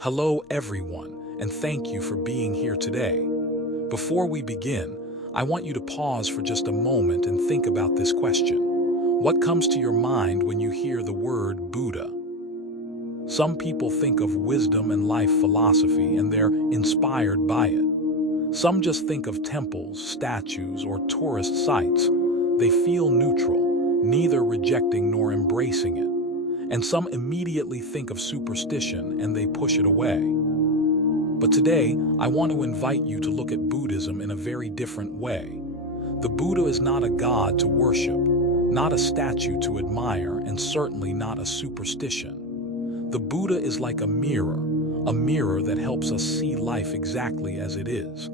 Hello everyone, and thank you for being here today. Before we begin, I want you to pause for just a moment and think about this question. What comes to your mind when you hear the word Buddha? Some people think of wisdom and life philosophy and they're inspired by it. Some just think of temples, statues, or tourist sites. They feel neutral, neither rejecting nor embracing it. And some immediately think of superstition and they push it away. But today, I want to invite you to look at Buddhism in a very different way. The Buddha is not a god to worship, not a statue to admire, and certainly not a superstition. The Buddha is like a mirror that helps us see life exactly as it is.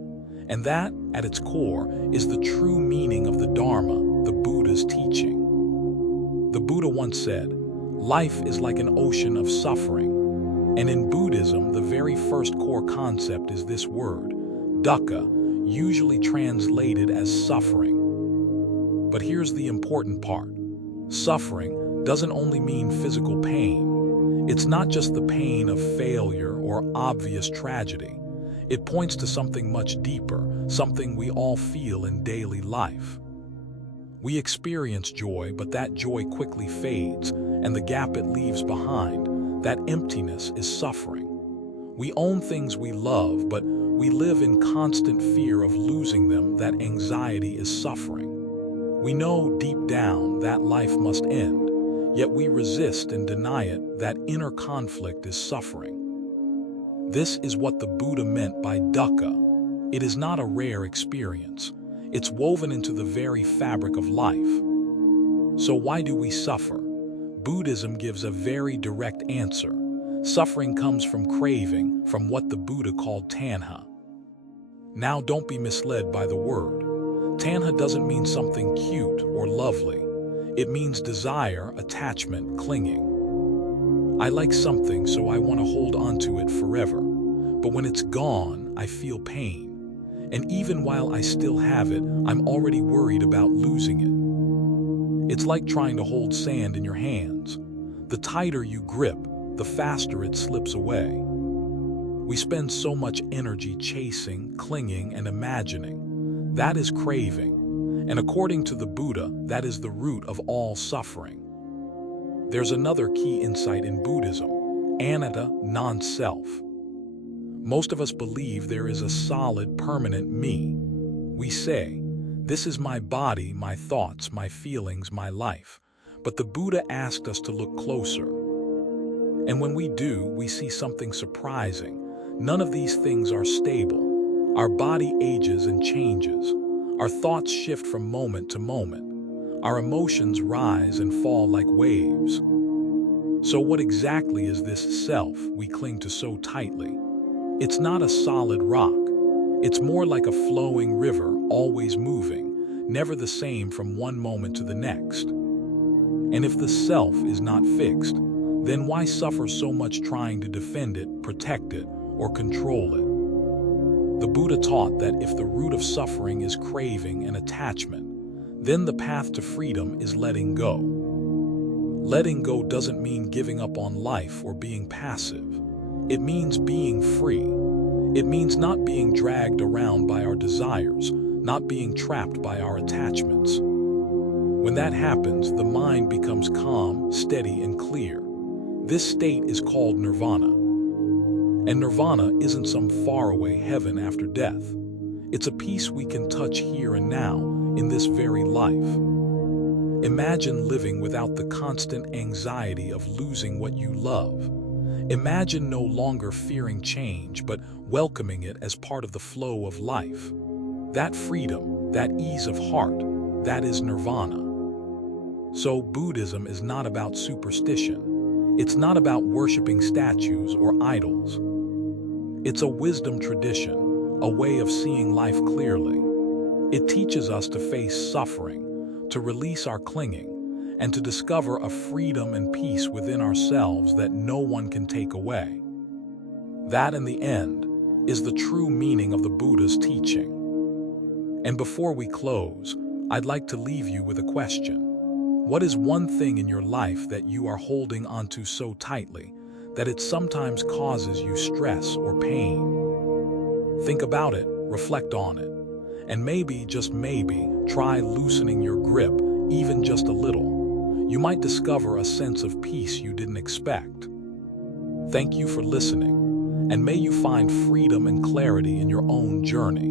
And that, at its core, is the true meaning of the Dharma, the Buddha's teaching. The Buddha once said, "Life is like an ocean of suffering." And in Buddhism, the very first core concept is this word, dukkha, usually translated as suffering. But here's the important part. Suffering doesn't only mean physical pain. It's not just the pain of failure or obvious tragedy. It points to something much deeper, something we all feel in daily life. We experience joy, but that joy quickly fades, and the gap it leaves behind, that emptiness, is suffering. We own things we love, but we live in constant fear of losing them. That anxiety is suffering. We know deep down that life must end, yet we resist and deny it. That inner conflict is suffering. This is what the Buddha meant by dukkha. It is not a rare experience. It's woven into the very fabric of life. So why do we suffer? Buddhism gives a very direct answer. Suffering comes from craving, from what the Buddha called tanha. Now don't be misled by the word. Tanha doesn't mean something cute or lovely. It means desire, attachment, clinging. I like something, so I want to hold onto it forever. But when it's gone, I feel pain. And even while I still have it, I'm already worried about losing it. It's like trying to hold sand in your hands. The tighter you grip, the faster it slips away. We spend so much energy chasing, clinging, and imagining. That is craving. And according to the Buddha, that is the root of all suffering. There's another key insight in Buddhism: anatta, non-self. Most of us believe there is a solid, permanent me. We say, "This is my body, my thoughts, my feelings, my life." But the Buddha asked us to look closer. And when we do, we see something surprising. None of these things are stable. Our body ages and changes. Our thoughts shift from moment to moment. Our emotions rise and fall like waves. So what exactly is this self we cling to so tightly? It's not a solid rock. It's more like a flowing river, always moving, never the same from one moment to the next. And if the self is not fixed, then why suffer so much trying to defend it, protect it, or control it? The Buddha taught that if the root of suffering is craving and attachment, then the path to freedom is letting go. Letting go doesn't mean giving up on life or being passive. It means being free. It means not being dragged around by our desires, not being trapped by our attachments. When that happens, the mind becomes calm, steady, and clear. This state is called nirvana. And nirvana isn't some faraway heaven after death. It's a peace we can touch here and now, in this very life. Imagine living without the constant anxiety of losing what you love. Imagine no longer fearing change, but welcoming it as part of the flow of life. That freedom, that ease of heart, that is nirvana. So Buddhism is not about superstition. It's not about worshiping statues or idols. It's a wisdom tradition, a way of seeing life clearly. It teaches us to face suffering, to release our clinging, and to discover a freedom and peace within ourselves that no one can take away. That, in the end, is the true meaning of the Buddha's teaching. And before we close, I'd like to leave you with a question. What is one thing in your life that you are holding onto so tightly that it sometimes causes you stress or pain. Think about it, reflect on it, and maybe, just maybe, try loosening your grip even just a little. You might discover a sense of peace you didn't expect. Thank you for listening, and may you find freedom and clarity in your own journey.